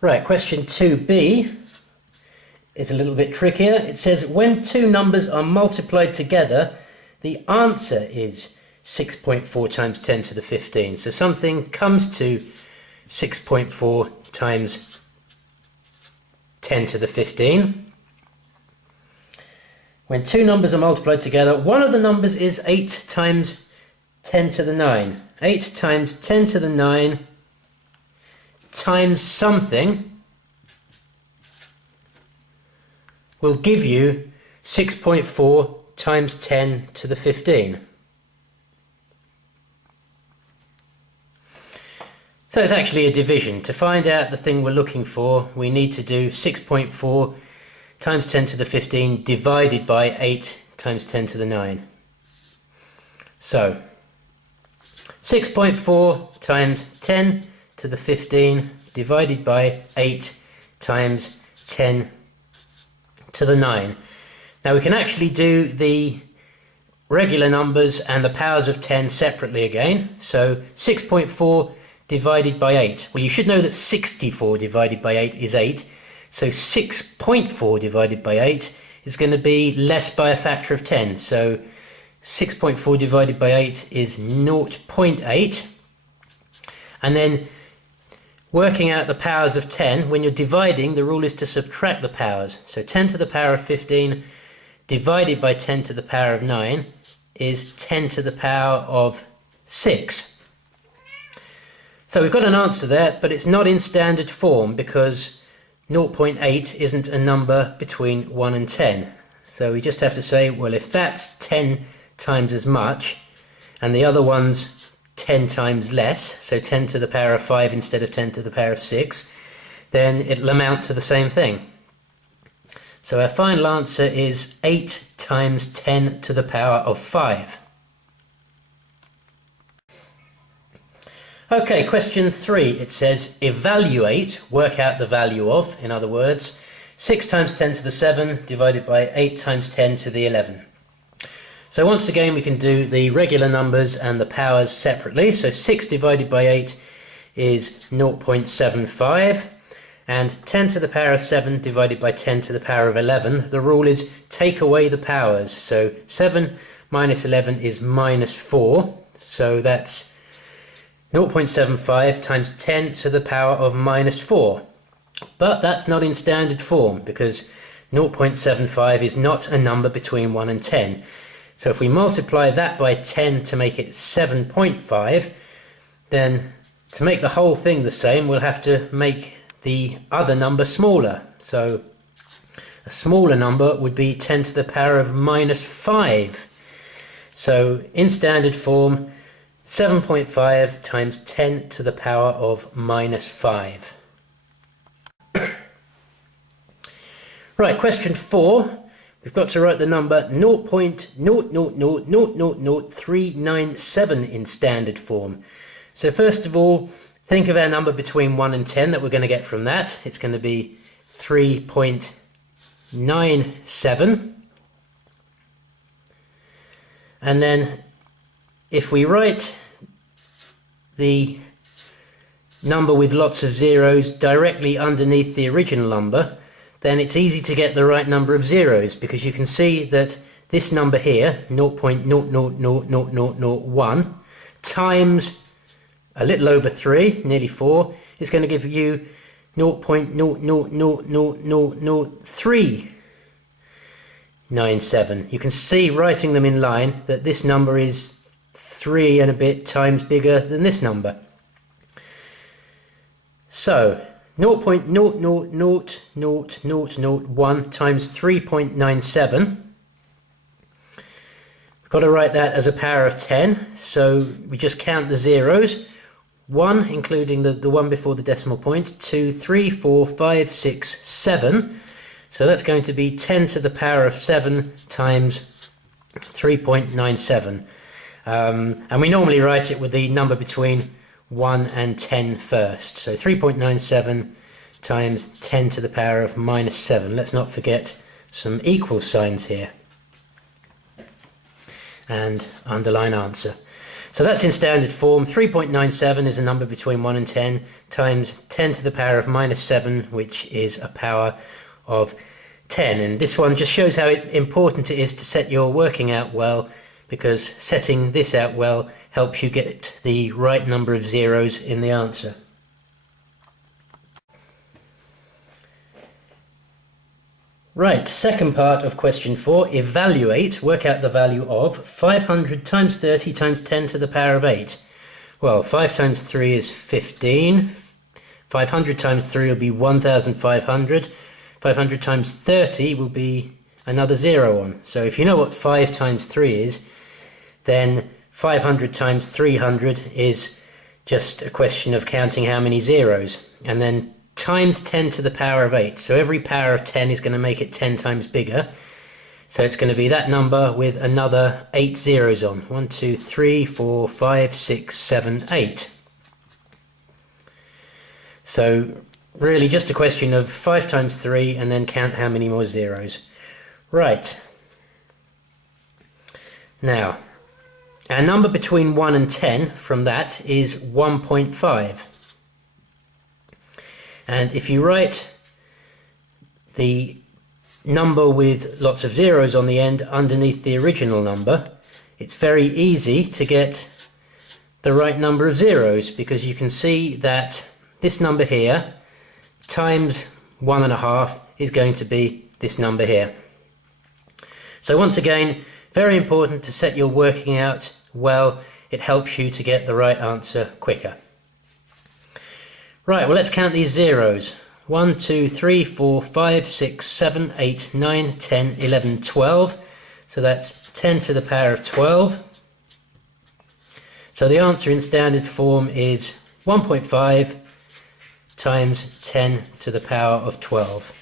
Right, question 2b is a little bit trickier. It says, when two numbers are multiplied together, the answer is 6.4 times 10 to the 15. So something comes to 6.4 times 10 to the 15. When two numbers are multiplied together, one of the numbers is 8 times 10 to the 9. 8 times 10 to the 9 times something will give you 6.4 times 10 to the 15. So it's actually a division. To find out the thing we're looking for, we need to do 6.4 times 10 to the 15 divided by 8 times 10 to the 9. So 6.4 times 10 to the 15 divided by 8 times 10 to the 9. Now we can actually do the regular numbers and the powers of 10 separately again. So 6.4 divided by 8. Well, you should know that 64 divided by 8 is 8. So 6.4 divided by 8 is going to be less by a factor of 10. So 6.4 divided by 8 is 0.8. And then working out the powers of 10, when you're dividing, the rule is to subtract the powers. So 10 to the power of 15 divided by 10 to the power of 9 is 10 to the power of 6. So we've got an answer there, but it's not in standard form because 0.8 isn't a number between 1 and 10. So we just have to say, well, if that's 10 times as much and the other one's 10 times less, so 10 to the power of 5 instead of 10 to the power of 6, then it'll amount to the same thing. So our final answer is 8 times 10 to the power of 5. Okay, question 3. It says, evaluate, work out the value of, in other words, 6 times 10 to the 7 divided by 8 times 10 to the 11. So once again we can do the regular numbers and the powers separately. So 6 divided by 8 is 0.75, and 10 to the power of 7 divided by 10 to the power of 11. The rule is take away the powers. So 7 minus 11 is minus 4. So that's 0.75 times 10 to the power of minus 4. But that's not in standard form because 0.75 is not a number between 1 and 10. So if we multiply that by 10 to make it 7.5, then to make the whole thing the same, we'll have to make the other number smaller. So a smaller number would be 10 to the power of minus 5. So in standard form, 7.5 times 10 to the power of minus 5. Right, question 4. We've got to write the number 0.0000397 in standard form. So first of all, think of our number between 1 and 10 that we're going to get from that. It's going to be 3.97. And then if we write the number with lots of zeros directly underneath the original number, then it's easy to get the right number of zeros because you can see that this number here, 0.000001, times a little over 3, nearly 4, is going to give you 0.0000397. You can see, writing them in line, that this number is 3 and a bit times bigger than this number. So 0.000001 times 3.97. We've got to write that as a power of 10, so we just count the zeros. 1, including the one before the decimal point, 2, 3, 4, 5, 6, 7. So that's going to be 10 to the power of 7 times 3.97. And we normally write it with the number between 1 and 10 first. So 3.97 times 10 to the power of minus 7. Let's not forget some equal signs here. And underline answer. So that's in standard form. 3.97 is a number between 1 and 10 times 10 to the power of minus 7, which is a power of 10. And this one just shows how important it is to set your working out well, because setting this out well helps you get the right number of zeros in the answer. Right, second part of question 4, evaluate, work out the value of 500 times 30 times 10 to the power of 8. Well, 5 times 3 is 15, 500 times 3 will be 1,500, 500 times 30 will be another 0 on. So if you know what 5 times 3 is, then 500 times 300 is just a question of counting how many zeros, and then times 10 to the power of 8. So every power of 10 is going to make it 10 times bigger. So it's going to be that number with another 8 zeros on. 1, 2, 3, 4, 5, 6, 7, 8. So really just a question of 5 times 3 and then count how many more zeros. Right. Now, our number between 1 and 10 from that is 1.5. And if you write the number with lots of zeros on the end underneath the original number, it's very easy to get the right number of zeros, because you can see that this number here times 1.5 is going to be this number here. So once again, very important to set your working out well. It helps you to get the right answer quicker. Right, well, let's count these zeros. 1, 2, 3, 4, 5, 6, 7, 8, 9, 10, 11, 12. So that's 10 to the power of 12. So the answer in standard form is 1.5 times 10 to the power of 12.